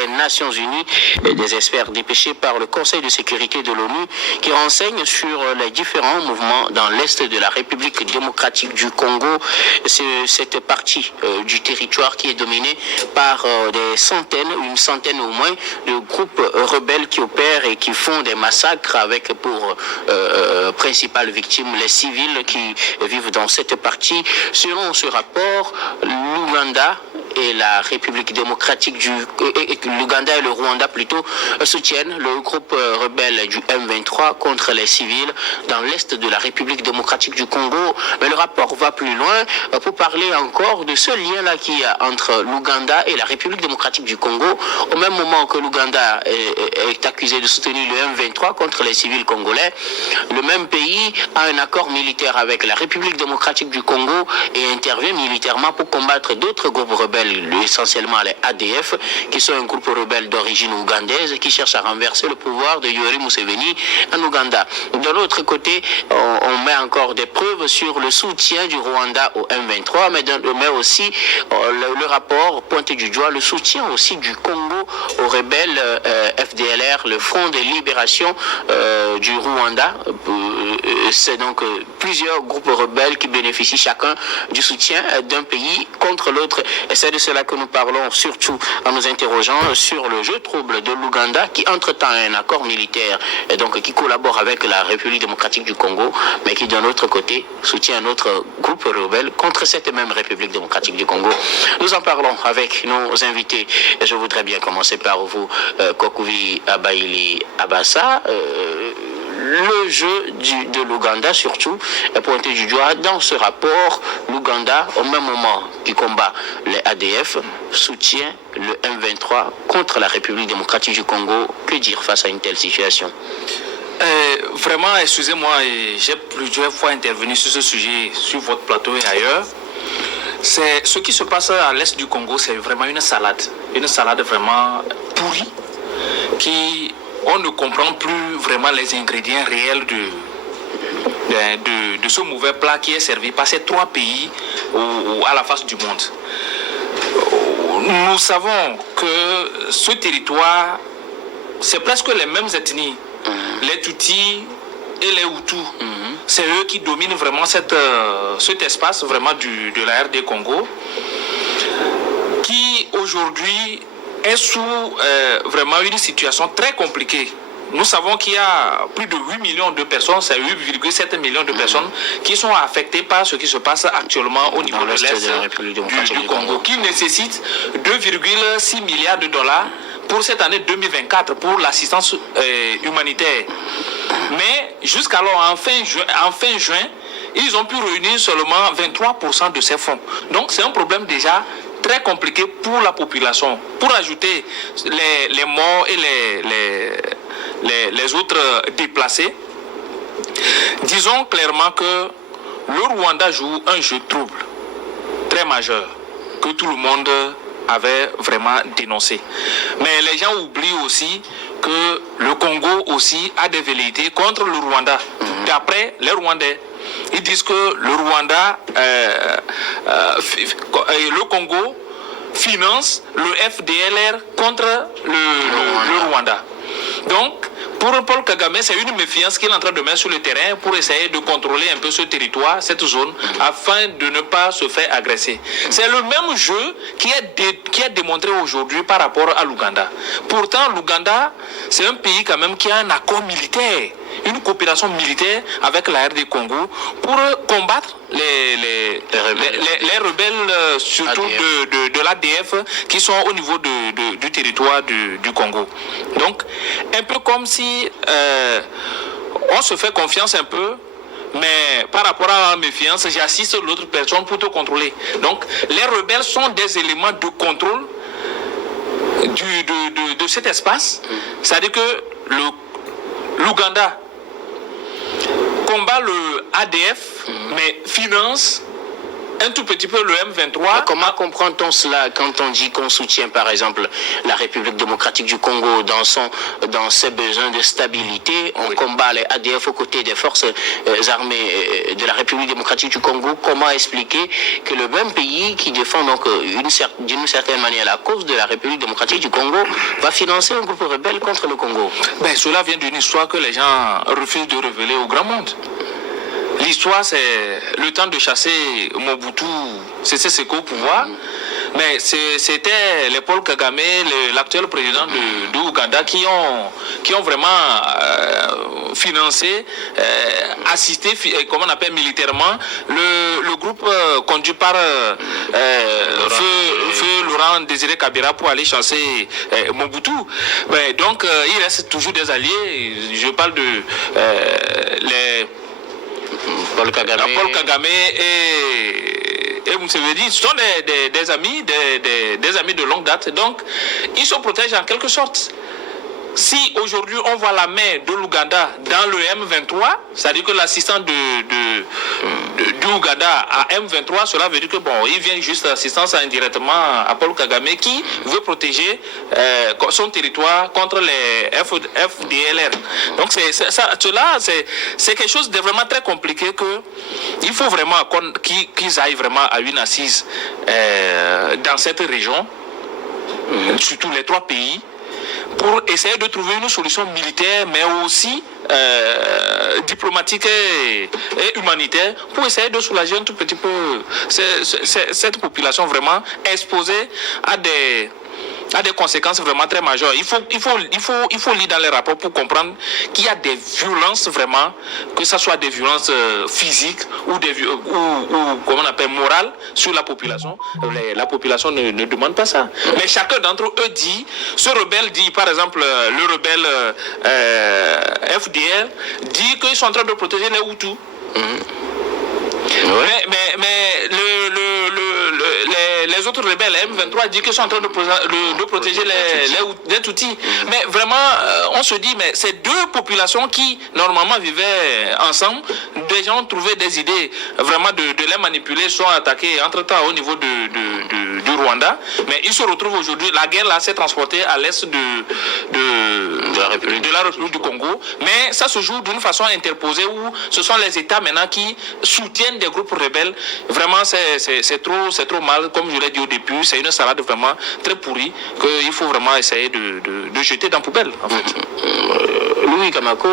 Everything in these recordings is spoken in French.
des Nations Unies, et des experts dépêchés par le Conseil de sécurité de l'ONU qui renseignent sur les différents mouvements dans l'est de la République démocratique du Congo. C'est cette partie du territoire qui est dominée par une centaine au moins de groupes rebelles qui opèrent et qui font des massacres avec pour principales victimes les civils qui vivent dans cette partie. Selon ce rapport, l'Ouganda et la République démocratique l'Ouganda et le Rwanda plutôt soutiennent le groupe rebelle du M23 contre les civils dans l'est de la République démocratique du Congo. Mais le rapport va plus loin pour parler encore de ce lien-là qu'il y a entre l'Ouganda et la République démocratique du Congo, au même moment que l'Ouganda est accusé de soutenir le M23 contre les civils congolais. Le même pays a un accord militaire avec la République démocratique du Congo et intervient militairement pour combattre d'autres groupes rebelles, essentiellement les ADF, qui sont un groupe rebelle d'origine ougandaise qui cherche à renverser le pouvoir de Yoweri Museveni en Ouganda. De l'autre côté, on met encore des preuves sur le soutien du Rwanda au M23, mais aussi le rapport pointe du doigt le soutien aussi du Congo aux rebelles FDLR, le Front de libération du Rwanda. C'est donc plusieurs groupes rebelles qui bénéficient chacun du soutien d'un pays contre l'autre. Et c'est de cela que nous parlons, surtout en nous interrogeant sur le jeu trouble de l'Ouganda qui entre-temps a un accord militaire et donc qui collabore avec la République démocratique du Congo, mais qui d'un autre côté soutient un autre groupe rebelle contre cette même République démocratique du Congo. Nous en parlons avec nos invités. Je voudrais bien commencer par vous, Kokouvi Abaili Abassa. Le jeu de l'Ouganda surtout est pointé du doigt dans ce rapport. L'Ouganda, au même moment qu'il combat les ADF, soutient le M23 contre la République démocratique du Congo. Que dire face à une telle situation? Vraiment, excusez-moi, j'ai plusieurs fois intervenu sur ce sujet, sur votre plateau et ailleurs. C'est ce qui se passe à l'est du Congo, c'est vraiment une salade vraiment pourrie qui... On ne comprend plus vraiment les ingrédients réels de ce mauvais plat qui est servi par ces trois pays à la face du monde. Nous savons que ce territoire, c'est presque les mêmes ethnies. Les Tutsis et les Hutus. C'est eux qui dominent vraiment cet espace vraiment de la RD Congo, qui aujourd'hui est sous vraiment une situation très compliquée. Nous savons qu'il y a plus de 8 millions de personnes, c'est 8,7 millions de personnes qui sont affectées par ce qui se passe actuellement au niveau de l'Est du Congo, qui nécessite 2,6 milliards de dollars pour cette année 2024 pour l'assistance humanitaire. Mais jusqu'alors, en fin juin, ils ont pu réunir seulement 23% de ces fonds. Donc c'est un problème déjà très compliqué pour la population. Pour ajouter les morts et les autres déplacés, disons clairement que le Rwanda joue un jeu trouble, très majeur, que tout le monde avait vraiment dénoncé. Mais les gens oublient aussi que le Congo aussi a des velléités contre le Rwanda. D'après les Rwandais, ils disent que le Rwanda, le Congo finance le FDLR contre le Rwanda. Donc, pour Paul Kagame, c'est une méfiance qu'il est en train de mettre sur le terrain pour essayer de contrôler un peu ce territoire, cette zone, afin de ne pas se faire agresser. C'est le même jeu qui est démontré aujourd'hui par rapport à l'Ouganda. Pourtant, l'Ouganda, c'est un pays quand même qui a un accord militaire, une coopération militaire avec la RD Congo pour combattre les rebelles, surtout de l'ADF, qui sont au niveau du territoire du Congo. Donc, un peu comme si on se fait confiance un peu, mais par rapport à la méfiance, j'assiste l'autre personne pour te contrôler. Donc, les rebelles sont des éléments de contrôle de cet espace. C'est-à-dire que l'Ouganda combat le ADF, mais finance un tout petit peu le M23. Comment comprend-on cela quand on dit qu'on soutient par exemple la République démocratique du Congo dans ses besoins de stabilité, on combat les ADF aux côtés des forces armées de la République démocratique du Congo, comment expliquer que le même pays qui défend donc d'une certaine manière la cause de la République démocratique du Congo va financer un groupe rebelle contre le Congo? Cela vient d'une histoire que les gens refusent de révéler au grand monde. L'histoire, c'est le temps de chasser Mobutu, c'est au pouvoir. Mais c'était les Paul Kagame, l'actuel président de Ouganda, qui ont vraiment financé, assisté, comment on appelle militairement, le groupe conduit par Feu Laurent Désiré Kabila pour aller chasser Mobutu. Donc, il reste toujours des alliés. Je parle de Paul Kagame et Museveni, ce sont des amis, des amis de longue date. Donc, ils se protègent en quelque sorte. Si aujourd'hui on voit la main de l'Ouganda dans le M23, c'est-à-dire que l'assistant du Ouganda à M23, cela veut dire que il vient juste l'assistance indirectement à Paul Kagame qui veut protéger son territoire contre les FDLR. Donc c'est quelque chose de vraiment très compliqué que il faut vraiment qu'ils aillent vraiment à une assise dans cette région, surtout les trois pays, pour essayer de trouver une solution militaire, mais aussi diplomatique et humanitaire, pour essayer de soulager un tout petit peu cette population vraiment exposée à des conséquences vraiment très majeures. Il faut lire dans les rapports pour comprendre qu'il y a des violences vraiment, que ce soit des violences physiques ou comment on appelle morales sur la population. La population ne demande pas ça. Mais chacun d'entre eux dit, ce rebelle dit, par exemple, le rebelle FDL dit qu'ils sont en train de protéger les Hutus. Mais les autres rebelles, M23, disent qu'ils sont en train de protéger les Tutsis. Mais vraiment, on se dit, mais ces deux populations qui, normalement, vivaient ensemble, des gens ont trouvé des idées vraiment de les manipuler, sont attaqués entre-temps au niveau du Rwanda. Mais ils se retrouvent aujourd'hui, la guerre là s'est transportée à l'est de la République du Congo. Mais ça se joue d'une façon interposée où ce sont les États maintenant qui soutiennent des groupes rebelles. Vraiment, c'est trop mal. Comme je l'ai dit au début, c'est une salade vraiment très pourrie qu'il faut vraiment essayer de jeter dans la poubelle, en fait. Louis Kamako,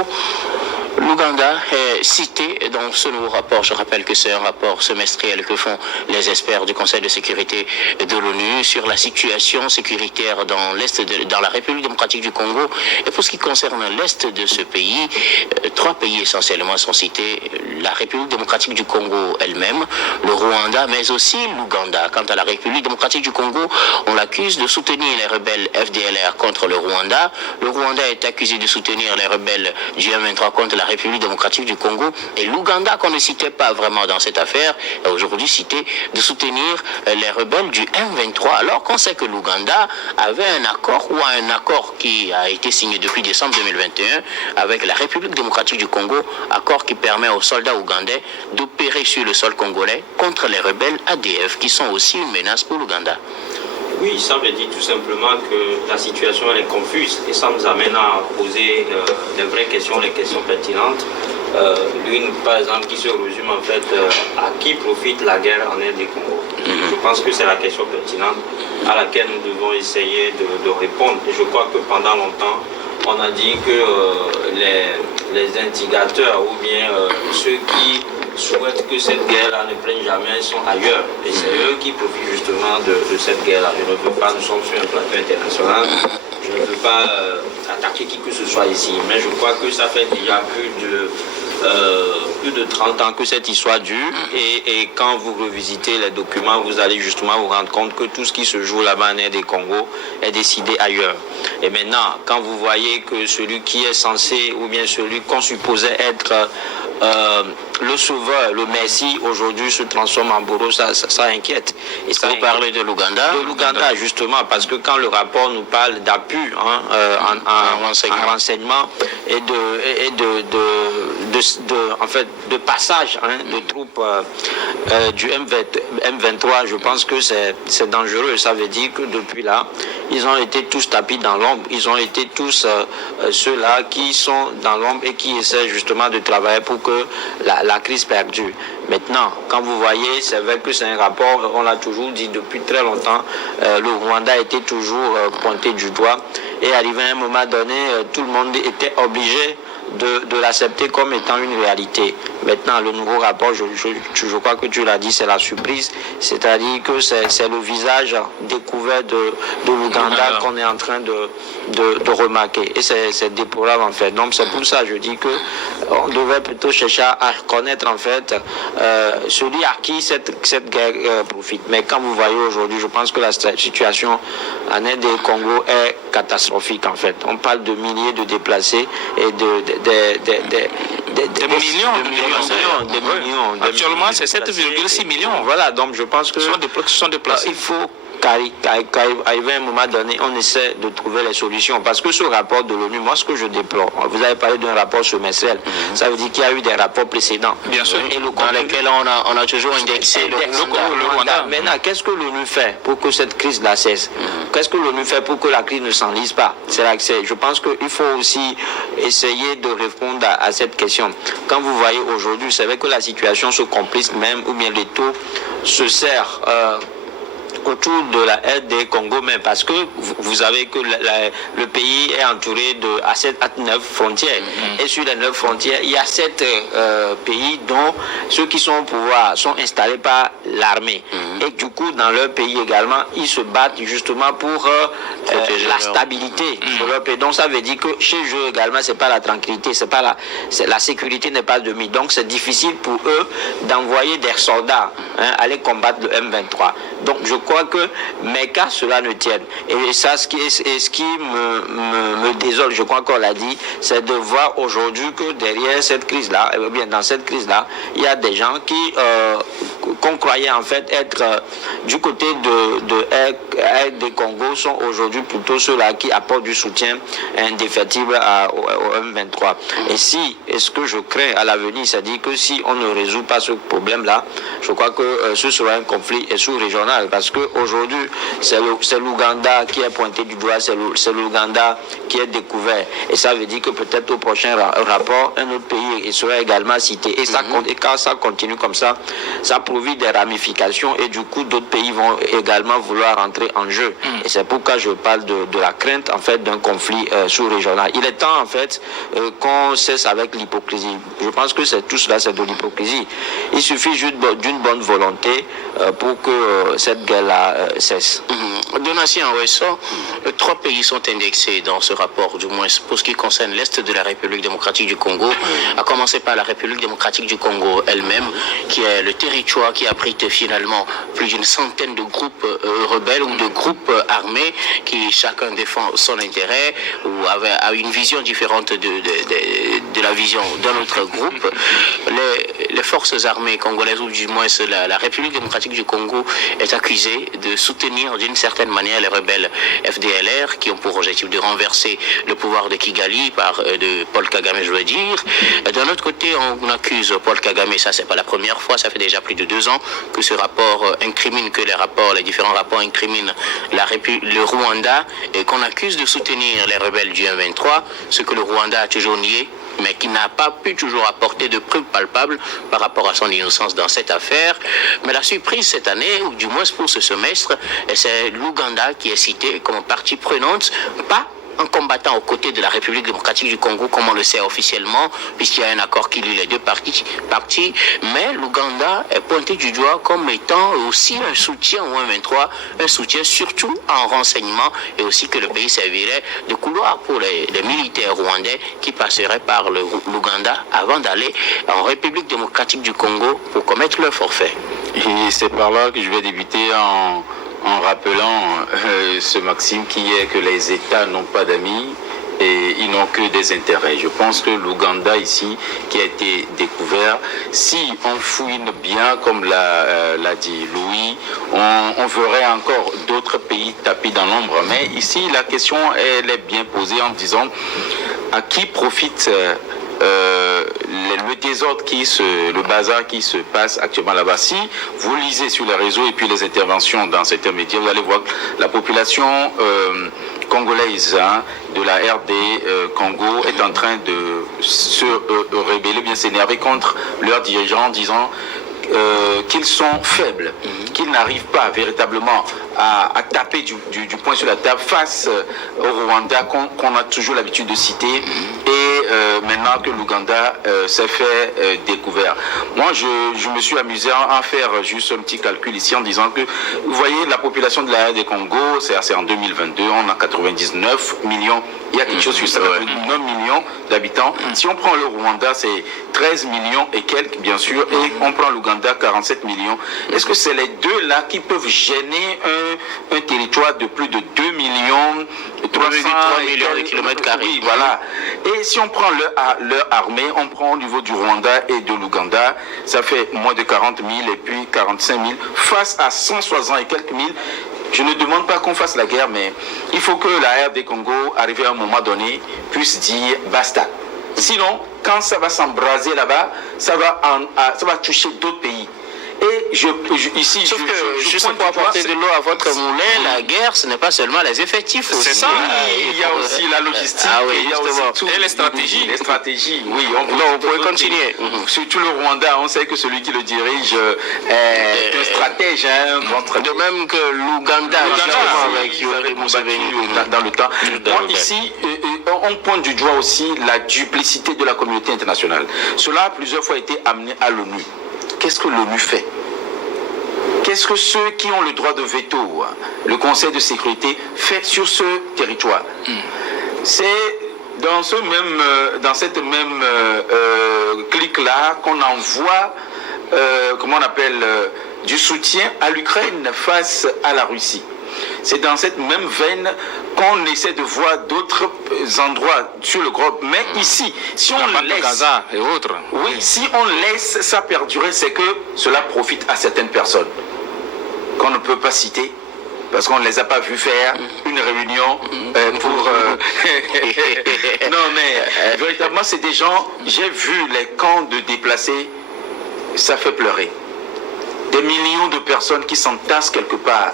l'Ouganda est cité dans ce nouveau rapport. Je rappelle que c'est un rapport semestriel que font les experts du Conseil de sécurité de l'ONU sur la situation sécuritaire dans la République démocratique du Congo. Et pour ce qui concerne l'est de ce pays, trois pays essentiellement sont cités: la République démocratique du Congo elle-même, le Rwanda, mais aussi l'Ouganda. Quant à la République démocratique du Congo, on l'accuse de soutenir les rebelles FDLR contre le Rwanda. Le Rwanda est accusé de soutenir les rebelles du M23 contre la République démocratique du Congo, et l'Ouganda, qu'on ne citait pas vraiment dans cette affaire, est aujourd'hui cité de soutenir les rebelles du M23, alors qu'on sait que l'Ouganda avait un accord qui a été signé depuis décembre 2021 avec la République démocratique du Congo, accord qui permet aux soldats ougandais d'opérer sur le sol congolais contre les rebelles ADF, qui sont aussi une menace pour l'Ouganda. Oui, ça veut dire tout simplement que la situation elle est confuse et ça nous amène à poser les vraies questions, les questions pertinentes. L'une, par exemple, qui se résume en fait à qui profite la guerre en Est du Congo. Je pense que c'est la question pertinente à laquelle nous devons essayer de répondre. Et je crois que pendant longtemps, on a dit que les instigateurs ou bien ceux qui souhaitent que cette guerre-là ne prenne jamais sont ailleurs. Et c'est eux qui profitent justement de cette guerre-là. Je ne veux pas, nous sommes sur un plateau international, je ne veux pas attaquer qui que ce soit ici. Mais je crois que ça fait déjà plus de 30 ans que cette histoire dure. Et quand vous revisitez les documents, vous allez justement vous rendre compte que tout ce qui se joue là-bas en des Congo est décidé ailleurs. Et maintenant, quand vous voyez que celui qui est censé, ou bien celui qu'on supposait être le sauveur, le Messie, aujourd'hui se transforme en bourreau, ça inquiète. Et ça vous parlez de l'Ouganda? De l'Ouganda, justement, parce que quand le rapport nous parle d'appui en renseignement et de passage de troupes du M23, je pense que c'est dangereux. Ça veut dire que depuis là, ils ont été tous tapis dans l'ombre. Ils ont été tous ceux-là qui sont dans l'ombre et qui essaient justement de travailler pour que la crise perdure. Maintenant, quand vous voyez, c'est vrai que c'est un rapport, on l'a toujours dit depuis très longtemps, le Rwanda était toujours pointé du doigt et arrivé à un moment donné, tout le monde était obligé de l'accepter comme étant une réalité. Maintenant, le nouveau rapport, je crois que tu l'as dit, c'est la surprise, c'est-à-dire que c'est le visage découvert de l'Ouganda qu'on est en train de remarquer. Et c'est déplorable en fait. Donc c'est pour ça que je dis que on devrait plutôt chercher à connaître en fait celui à qui cette guerre profite. Mais quand vous voyez aujourd'hui, je pense que la situation en Inde et au Congo est catastrophique en fait. On parle de milliers de déplacés et des millions. Actuellement, c'est 7,6 millions. Voilà, donc je pense que sont déplacés. Il faut qu'arriver à un moment donné, on essaie de trouver les solutions. Parce que ce rapport de l'ONU, moi, ce que je déplore, vous avez parlé d'un rapport semestriel, ça veut dire qu'il y a eu des rapports précédents. Bien sûr. Et dans lesquels on a toujours indexé le Rwanda. Maintenant, qu'est-ce que l'ONU fait pour que cette crise-là cesse? Qu'est-ce que l'ONU fait pour que la crise ne s'enlise pas? Je pense qu'il faut aussi essayer de répondre à cette question. Quand vous voyez aujourd'hui, c'est vrai que la situation se complique même, ou bien les taux se serrent autour de la aide des Congo, mais parce que vous savez que le pays est entouré de 9 frontières. Et sur les 9 frontières, il y a 7 pays dont ceux qui sont au pouvoir sont installés par l'armée. Et du coup, dans leur pays également, ils se battent justement pour la stabilité de leur pays. Donc ça veut dire que chez eux également, c'est pas la tranquillité, la sécurité n'est pas de mise. Donc c'est difficile pour eux d'envoyer des soldats aller combattre le M23. Donc je crois que, mais qu'à cela ne tienne. Et ça, ce qui me désole, je crois qu'on l'a dit, c'est de voir aujourd'hui que derrière cette crise-là, bien dans cette crise-là, il y a des gens qu'on croyait en fait être du côté des Congo sont aujourd'hui plutôt ceux-là qui apportent du soutien indéfectible au M23. Et ce que je crains à l'avenir, c'est-à-dire que si on ne résout pas ce problème-là, je crois que ce sera un conflit sous-régional, parce qu'aujourd'hui, c'est l'Ouganda qui est pointé du doigt, c'est l'Ouganda qui est découvert. Et ça veut dire que peut-être au prochain rapport, un autre pays sera également cité. Et quand ça continue comme ça, ça provient des ramifications et du coup, d'autres pays vont également vouloir entrer en jeu. Et c'est pourquoi je parle de la crainte en fait d'un conflit sous-régional. Il est temps en fait qu'on cesse avec l'hypocrisie. Je pense que tout cela, c'est de l'hypocrisie. Il suffit juste d'une bonne volonté pour que cette guerre-là cesse. Donatien Wesso, 3 pays sont indexés dans ce rapport, du moins pour ce qui concerne l'Est de la République démocratique du Congo, à commencer par la République démocratique du Congo elle-même, qui est le territoire qui abrite finalement plus d'une centaine de groupes rebelles ou de groupes armés qui chacun défend son intérêt ou a une vision différente de la vision d'un autre groupe. Les forces armées congolaises, ou du moins la République démocratique du Congo, est accusée de soutenir d'une certaine manière les rebelles FDLR qui ont pour objectif de renverser le pouvoir de Kigali de Paul Kagame, je veux dire. D'un autre côté, on accuse Paul Kagame, ça c'est pas la première fois, ça fait déjà plus de 2 ans que ce rapport incrimine, que les différents rapports incriminent le Rwanda et qu'on accuse de soutenir les rebelles du M23, ce que le Rwanda a toujours nié, mais qui n'a pas pu toujours apporter de preuves palpables par rapport à son innocence dans cette affaire. Mais la surprise cette année, ou du moins pour ce semestre, c'est l'Ouganda qui est cité comme partie prenante, pas en combattant aux côtés de la République démocratique du Congo, comme on le sait officiellement, puisqu'il y a un accord qui lie les deux parties, mais l'Ouganda est pointé du doigt comme étant aussi un soutien au M23, un soutien surtout en renseignement, et aussi que le pays servirait de couloir pour les militaires rwandais qui passeraient par l'Ouganda avant d'aller en République démocratique du Congo pour commettre leur forfait. Et c'est par là que je vais débuter en rappelant ce maxime qui est que les États n'ont pas d'amis et ils n'ont que des intérêts. Je pense que l'Ouganda ici, qui a été découvert, si on fouine bien, comme l'a dit Louis, on verrait encore d'autres pays tapis dans l'ombre. Mais ici, la question, elle est bien posée en disant à qui profite le désordre le bazar qui se passe actuellement là-bas. Si vous lisez sur les réseaux et puis les interventions dans certains médias, vous allez voir que la population congolaise de la RD Congo est en train de se rébeller, bien s'énerver contre leurs dirigeants en disant qu'ils sont faibles, qu'ils n'arrivent pas véritablement à taper du poing sur la table face au Rwanda qu'on a toujours l'habitude de citer et maintenant que l'Ouganda s'est fait découvert. Moi, je me suis amusé à faire juste un petit calcul ici en disant que, vous voyez, la population de la RD Congo, c'est en 2022, on a 99 millions, il y a quelque chose sur ça, 9 millions d'habitants. Si on prend le Rwanda, c'est 13 millions et quelques, bien sûr, et on prend l'Ouganda, 47 millions. Est-ce que c'est les deux là qui peuvent gêner un territoire de plus de 2 millions 300 millions de kilomètres carrés? Oui, voilà. Et si on prend leur armée, on prend au niveau du Rwanda et de l'Ouganda, ça fait moins de 40 000 et puis 45 000 face à 160 et quelques mille. Je ne demande pas qu'on fasse la guerre, mais il faut que la RD Congo, arrivé à un moment donné, puisse dire basta. Sinon, quand ça va s'embraser là-bas, ça va toucher d'autres pays. Et ici, sauf que juste pour apporter de l'eau à votre moulin, la guerre, ce n'est pas seulement les effectifs. C'est ça. Il y a aussi la logistique. Oui, et les stratégies. Les stratégies, oui. Vous pouvez continuer. Surtout le Rwanda, on sait que celui qui le dirige est un stratège. De même que l'Ouganda, avec Yoweri Museveni dans le temps. Donc ici, on pointe du doigt aussi la duplicité de la communauté internationale. Cela a plusieurs fois été amené à l'ONU. Qu'est-ce que l'ONU fait? Qu'est-ce que ceux qui ont le droit de veto, le Conseil de sécurité, fait sur ce territoire? C'est dans cette même clique-là qu'on envoie, comment on appelle, du soutien à l'Ukraine face à la Russie. C'est dans cette même veine qu'on essaie de voir d'autres endroits sur le globe. Mais ici, si on laisse Gaza et autres. Oui, si on laisse ça perdurer, c'est que cela profite à certaines personnes qu'on ne peut pas citer parce qu'on ne les a pas vus faire une réunion pour... Non, mais véritablement, c'est des gens... J'ai vu les camps de déplacés, ça fait pleurer. Des millions de personnes qui s'entassent quelque part.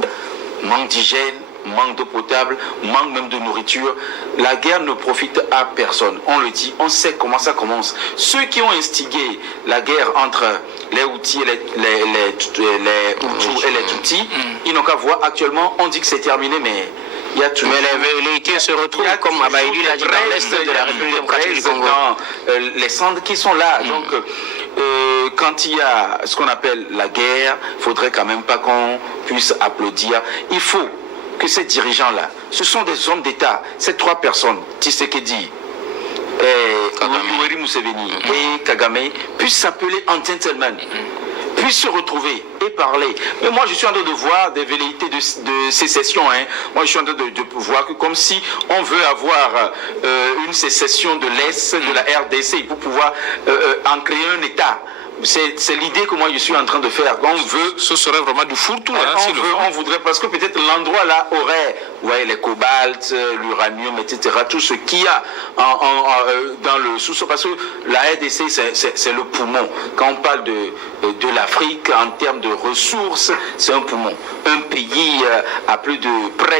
Manque d'hygiène, manque d'eau potable, manque même de nourriture. La guerre ne profite à personne. On le dit, on sait comment ça commence. Ceux qui ont instigé la guerre entre les Houthis et les Hutus et les Tutsis, ils n'ont qu'à voir actuellement, on dit que c'est terminé, mais il y a tout. Mais les velléités se retrouvent, comme Abaïdi l'a dit, dans l'est de la République démocratique du Congo. Les centres qui sont là. Donc, quand il y a ce qu'on appelle la guerre, il ne faudrait quand même pas qu'on puisse applaudir. Il faut que ces dirigeants-là, ce sont des hommes d'État, ces trois personnes, Tshisekedi, Yoweri Museveni et Kagame, puissent s'appeler en gentleman, puissent se retrouver et parler. Mais moi, je suis en train de voir des velléités de sécession. Moi, je suis en train de voir que comme si on veut avoir une sécession de l'Est, de la RDC, pour pouvoir en créer un État. C'est l'idée que moi je suis en train de faire. On veut, ce serait vraiment du fourre-tout. On voudrait, parce que peut-être l'endroit là aurait, vous voyez, les cobaltes, l'uranium, etc. Tout ce qu'il y a dans le sous-sol. Parce que la RDC, c'est le poumon. Quand on parle de l'Afrique en termes de ressources, c'est un poumon. Un pays à près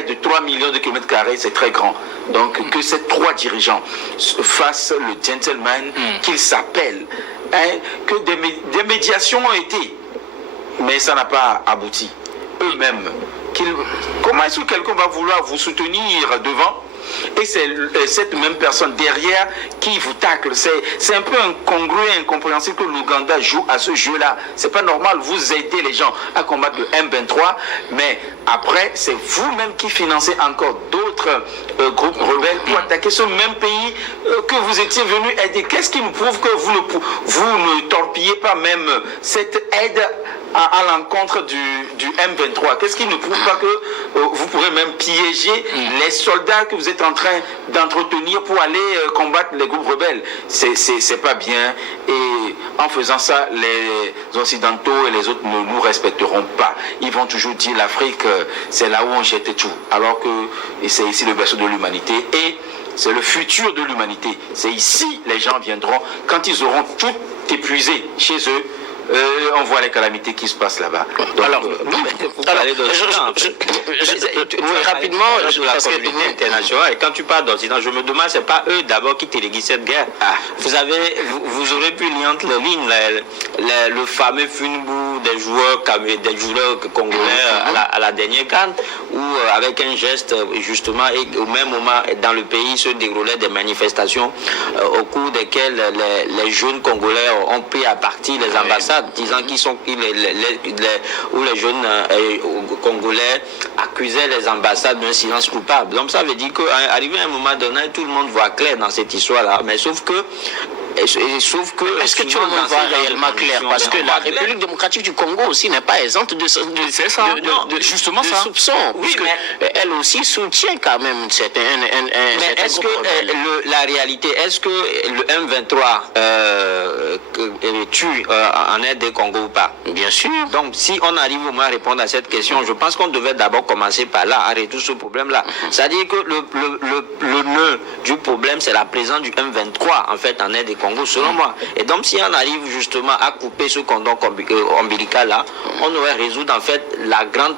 de 3 millions de kilomètres carrés, c'est très grand. Donc que ces trois dirigeants fassent le gentleman qu'ils s'appellent. Que des médiations ont été, mais ça n'a pas abouti. Eux-mêmes, comment est-ce que quelqu'un va vouloir vous soutenir devant et c'est cette même personne derrière qui vous tacle? C'est un peu incongru et incompréhensible que l'Ouganda joue à ce jeu-là. C'est pas normal, vous aidez les gens à combattre le M23, mais après, c'est vous-même qui financez encore d'autres groupes rebelles pour attaquer ce même pays que vous étiez venu aider. Qu'est-ce qui me prouve que vous ne torpillez pas même cette aide à l'encontre du M23? Qu'est-ce qui ne prouve pas que vous pourrez même piéger les soldats que vous êtes en train d'entretenir pour aller combattre les groupes rebelles? C'est pas bien. Et en faisant ça, les Occidentaux et les autres ne nous respecteront pas. Ils vont toujours dire l'Afrique, c'est là où on jette tout. Alors que c'est ici le berceau de l'humanité. Et c'est le futur de l'humanité. C'est ici les gens viendront quand ils auront tout épuisé chez eux. On voit les calamités qui se passent là-bas. Alors, rapidement, parce que l'Union internationale, et quand tu parles d'Occident, je me demande, c'est pas eux d'abord qui téléguisent cette guerre. Vous aurez pu lire entre les lignes le fameux Funbu des joueurs congolais à la dernière CAN, où avec un geste, justement, et au même moment, dans le pays se déroulaient des manifestations au cours desquelles les jeunes Congolais ont pris à partie les ambassades, disant où les jeunes Congolais accusaient les ambassades d'un silence coupable. Donc ça veut dire qu'arrivé à un moment donné, tout le monde voit clair dans cette histoire-là. Mais sauf que est-ce que tout le monde voit réellement clair? Parce que la République démocratique du Congo aussi n'est pas exempte de soupçons. Oui, mais elle aussi soutient quand même certains. Mais est-ce que la réalité, est-ce que le M23 tue en aide des Congo ou pas? Bien sûr. Donc si on arrive au moins à répondre à cette question, je pense qu'on devait d'abord commencer par là, à résoudre ce problème-là. C'est-à-dire que le nœud du problème, c'est la présence du M23 en fait en aide des Congo, selon moi. Et donc si on arrive justement à couper ce cordon ombilical là, on aurait résoudre en fait la grande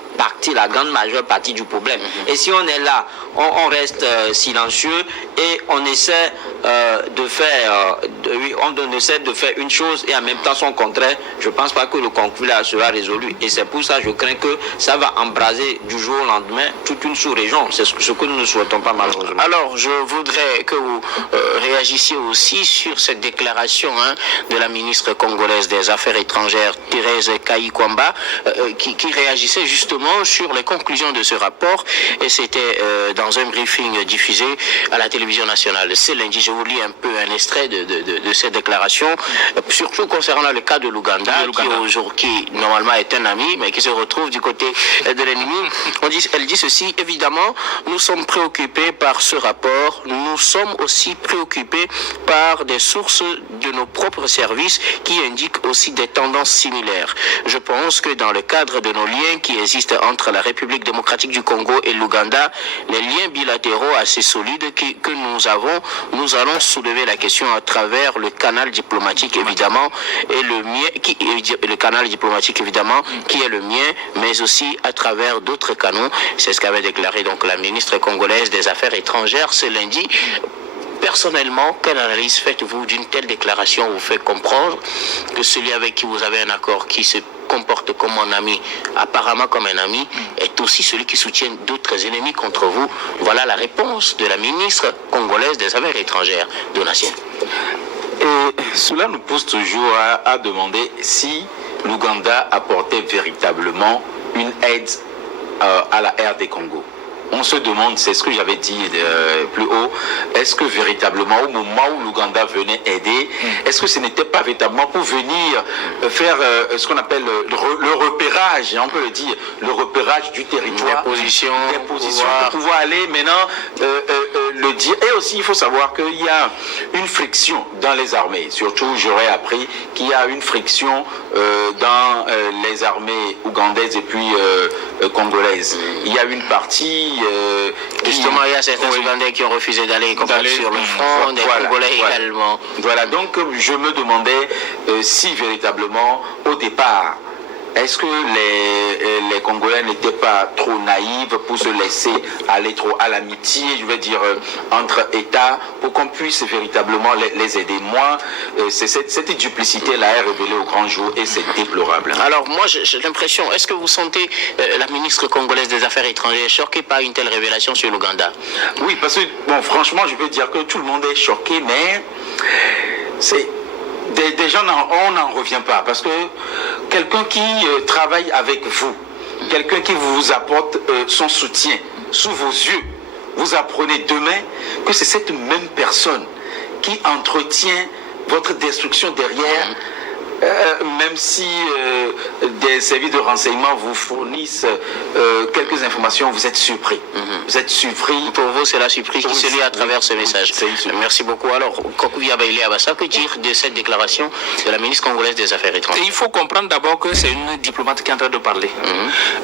majeure partie du problème. Et si on est là, on reste silencieux et on essaie de faire une chose et en même temps son contraire, je pense pas que le conflit là sera résolu. Et c'est pour ça que je crains que ça va embraser du jour au lendemain toute une sous-région. C'est ce que nous ne souhaitons pas malheureusement. Alors je voudrais que vous réagissiez aussi sur cette déclaration de la ministre congolaise des Affaires étrangères, Thérèse Kayikwamba, qui réagissait justement sur les conclusions de ce rapport, et c'était dans un briefing diffusé à la télévision nationale ce lundi. Je vous lis un peu un extrait de cette déclaration, surtout concernant le cas de l'Ouganda, qui normalement est un ami, mais qui se retrouve du côté de l'ennemi. Elle dit ceci: évidemment, nous sommes préoccupés par ce rapport, nous sommes aussi préoccupés par des sources de nos propres services qui indiquent aussi des tendances similaires. Je pense que dans le cadre de nos liens qui existent entre la République démocratique du Congo et l'Ouganda, les liens bilatéraux assez solides que nous allons soulever la question à travers le canal diplomatique évidemment, et le canal diplomatique évidemment qui est le mien, mais aussi à travers d'autres canaux. C'est ce qu'avait déclaré donc la ministre congolaise des Affaires étrangères ce lundi. Personnellement, quelle analyse faites-vous d'une telle déclaration? Vous fait comprendre que celui avec qui vous avez un accord, qui se comporte comme un ami, apparemment comme un ami, est aussi celui qui soutient d'autres ennemis contre vous. Voilà la réponse de la ministre congolaise des Affaires étrangères, Donatien. Et cela nous pousse toujours à demander si l'Ouganda apportait véritablement une aide à la RD Congo. On se demande, c'est ce que j'avais dit plus haut, est-ce que véritablement au moment où l'Ouganda venait aider, est-ce que ce n'était pas véritablement pour venir faire ce qu'on appelle le repérage, on peut le dire, le repérage du territoire, des positions pour pouvoir aller maintenant le dire. Et aussi il faut savoir qu'il y a une friction dans les armées, surtout j'aurais appris qu'il y a une friction dans les armées ougandaises et puis congolaises. Il y a une partie justement, il y a certains Ougandais qui ont refusé d'aller combattre sur le front, des Congolais également. Voilà, donc je me demandais si véritablement, au départ, est-ce que les Congolais n'étaient pas trop naïfs pour se laisser aller trop à l'amitié, je veux dire, entre États, pour qu'on puisse véritablement les aider? Moi, cette duplicité-là est révélée au grand jour et c'est déplorable. Alors moi, j'ai l'impression, est-ce que vous sentez la ministre congolaise des Affaires étrangères choquée par une telle révélation sur l'Ouganda? Oui, parce que, bon, franchement, je peux dire que tout le monde est choqué, mais c'est... Des gens, on n'en revient pas, parce que quelqu'un qui travaille avec vous, quelqu'un qui vous apporte son soutien sous vos yeux, vous apprenez demain que c'est cette même personne qui entretient votre destruction derrière, même si des services de renseignement vous fournissent quelques informations, vous êtes surpris. Vous êtes surpris. Pour vous, c'est la surprise qui se lit à travers ce message. c'est une surprise. Merci beaucoup. Alors, Kokuya Baile Abassa, que dire de cette déclaration de la ministre congolaise des Affaires Et étrangères? il faut comprendre d'abord que c'est une diplomate qui est en train de parler.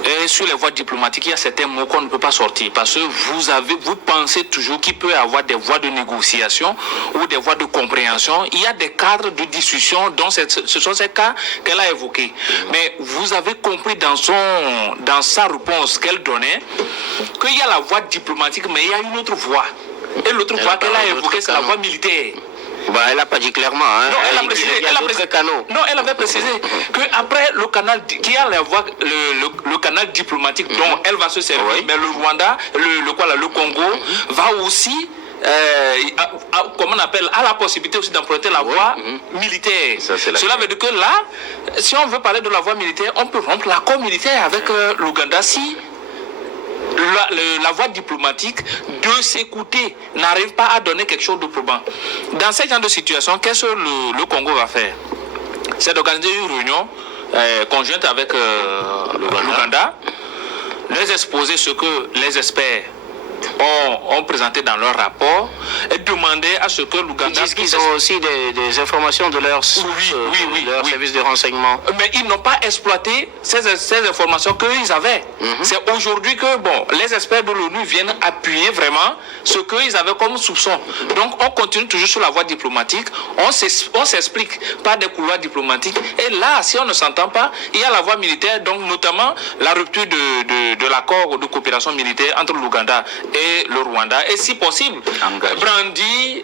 Et sur les voies diplomatiques, il y a certains mots qu'on ne peut pas sortir parce que vous pensez toujours qu'il peut y avoir des voies de négociation ou des voies de compréhension. Il y a des cadres de discussion dont ce sont ces cas qu'elle a évoqués. Mais vous avez compris dans sa réponse qu'elle donnait qu'il y a la voie diplomatique, mais il y a une autre voie. Et l'autre voie qu'elle a évoquée, c'est la voie militaire. Bah, elle n'a pas dit clairement. Hein. Non, elle a dit précisé, qu'il y a d'autres canaux. Non, elle avait précisé qu'après le canal, qu'il y a le canal diplomatique dont elle va se servir, mais le Rwanda, le Congo, va aussi, comment on appelle, a la possibilité aussi d'emprunter la voie militaire. Cela veut dire que là, si on veut parler de la voie militaire, on peut rompre l'accord militaire avec l'Ouganda si la voie diplomatique de s'écouter n'arrive pas à donner quelque chose de probant. Dans ce genre de situation, qu'est-ce que le Congo va faire? C'est d'organiser une réunion conjointe avec l'Ouganda, les exposer ce que les experts ont présenté dans leur rapport et demander à ce que l'Ouganda... Ils disent qu'ils ont aussi des informations de leur service de renseignement. Mais ils n'ont pas exploité ces informations qu'ils avaient. C'est aujourd'hui que les experts de l'ONU viennent appuyer vraiment ce qu'ils avaient comme soupçon. Donc on continue toujours sur la voie diplomatique, on s'explique par des couloirs diplomatiques. Et là, si on ne s'entend pas, il y a la voie militaire, donc notamment la rupture de l'accord de coopération militaire entre l'Ouganda et le Rwanda, et si possible brandit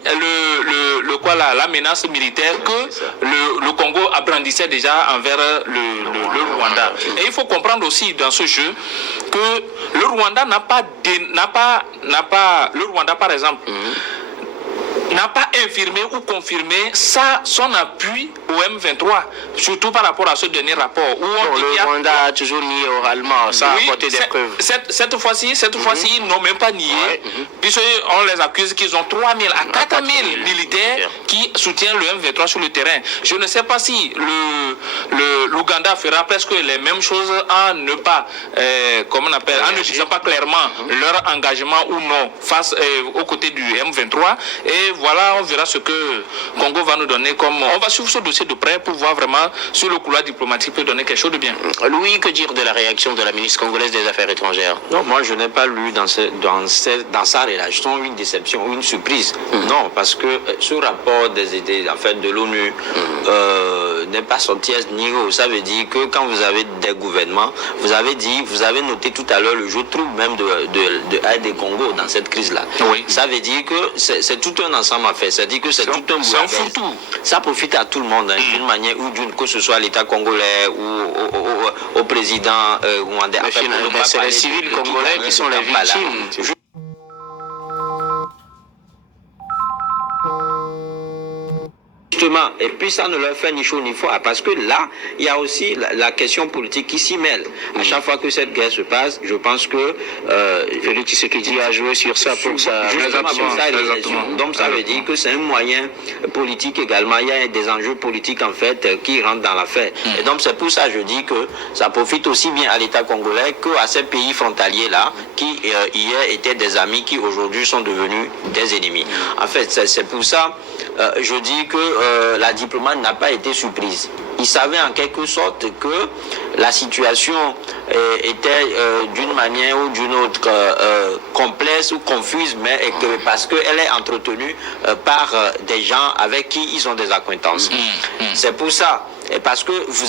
la menace militaire que le Congo brandissait déjà envers le Rwanda. Et il faut comprendre aussi dans ce jeu que le Rwanda le Rwanda par exemple n'a pas infirmé ou confirmé son appui au M23, surtout par rapport à ce dernier rapport. Où le Rwanda a toujours nié oralement, ça a apporté des preuves. Cette fois-ci, ils n'ont même pas nié, puisqu'on les accuse qu'ils ont 3 000 à 4 000 militaires qui soutiennent le M23 sur le terrain. Je ne sais pas si l'Ouganda fera presque les mêmes choses en ne pas, en ne disant pas clairement leur engagement ou non face aux côtés du M23. Et voilà, on verra ce que Congo va nous donner comme... On va suivre ce dossier de près pour voir vraiment si le couloir diplomatique peut donner quelque chose de bien. Louis, que dire de la réaction de la ministre congolaise des Affaires étrangères? Non, moi je n'ai pas lu dans sa réaction une déception ou une surprise. Non, parce que ce rapport de l'ONU n'est pas sorti à ce niveau. Ça veut dire que quand vous avez des gouvernements, vous avez noté tout à l'heure le jeu trouble même de AD Congo dans cette crise-là. Oui. Ça veut dire que c'est tout un ensemble à faire. C'est-à-dire que c'est tout un foutu. Ça profite à tout le monde, d'une manière ou d'une, que ce soit l'État congolais ou au président rwandais. C'est les civils congolais qui sont les victimes. Justement, et puis ça ne leur fait ni chaud ni froid, parce que là, il y a aussi la question politique qui s'y mêle. À chaque fois que cette guerre se passe, je pense que Félix Tshisekedi a joué sur ça pour ça. Donc ça veut dire que c'est un moyen politique également. Il y a des enjeux politiques en fait qui rentrent dans l'affaire. Et donc c'est pour ça que je dis que ça profite aussi bien à l'État congolais qu'à ces pays frontaliers là qui hier étaient des amis qui aujourd'hui sont devenus des ennemis. En fait, c'est pour ça je dis que la diplomate n'a pas été surprise. Il savait en quelque sorte que la situation était d'une manière ou d'une autre complexe ou confuse, mais parce qu'elle est entretenue par des gens avec qui ils ont des acquaintances. C'est pour ça. Et parce que vous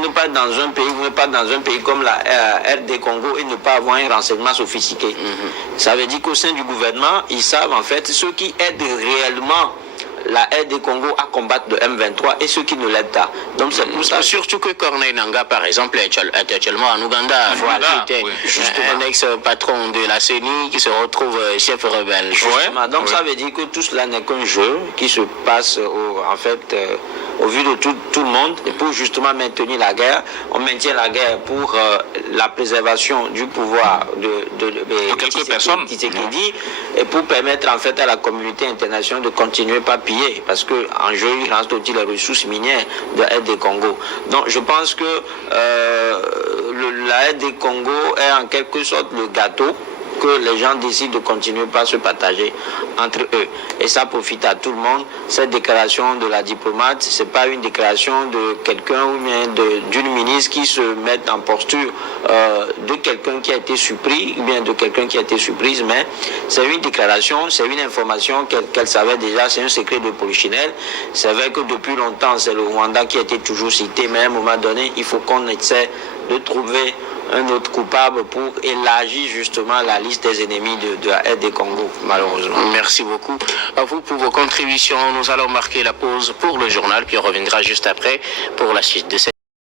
n'êtes pas dans un pays, comme la RD Congo et ne pas avoir un renseignement sophistiqué. Ça veut dire qu'au sein du gouvernement, ils savent en fait ceux qui aident réellement la RD Congo à combattre le M23 et ceux qui ne l'aident pas. Donc c'est pour ça. Surtout que Corneille Nangaa, par exemple, est actuellement en Ouganda. Voilà, un ex-patron de la CENI qui se retrouve chef rebelle. Donc ça veut dire que tout cela n'est qu'un jeu qui se passe au vu de tout le monde, et pour justement maintenir la guerre. On maintient la guerre pour la préservation du pouvoir de quelques personnes. Tshisekedi, et pour permettre en fait à la communauté internationale de continuer pas piller, parce que en jeu il reste aussi les ressources minières de RD Congo. Donc je pense que la RD Congo est en quelque sorte le gâteau que les gens décident de continuer par se partager entre eux. Et ça profite à tout le monde. Cette déclaration de la diplomate, c'est pas une déclaration de quelqu'un ou bien d'une ministre qui se met en posture de quelqu'un qui a été surpris ou bien de quelqu'un qui a été surprise, mais c'est une déclaration, c'est une information qu'elle savait déjà, c'est un secret de polichinelle. C'est vrai que depuis longtemps, c'est le Rwanda qui a été toujours cité, mais à un moment donné, il faut qu'on essaie de trouver un autre coupable pour élargir justement la liste des ennemis de la RD Congo, malheureusement. Merci beaucoup à vous pour vos contributions. Nous allons marquer la pause pour le journal, puis on reviendra juste après pour la suite de cette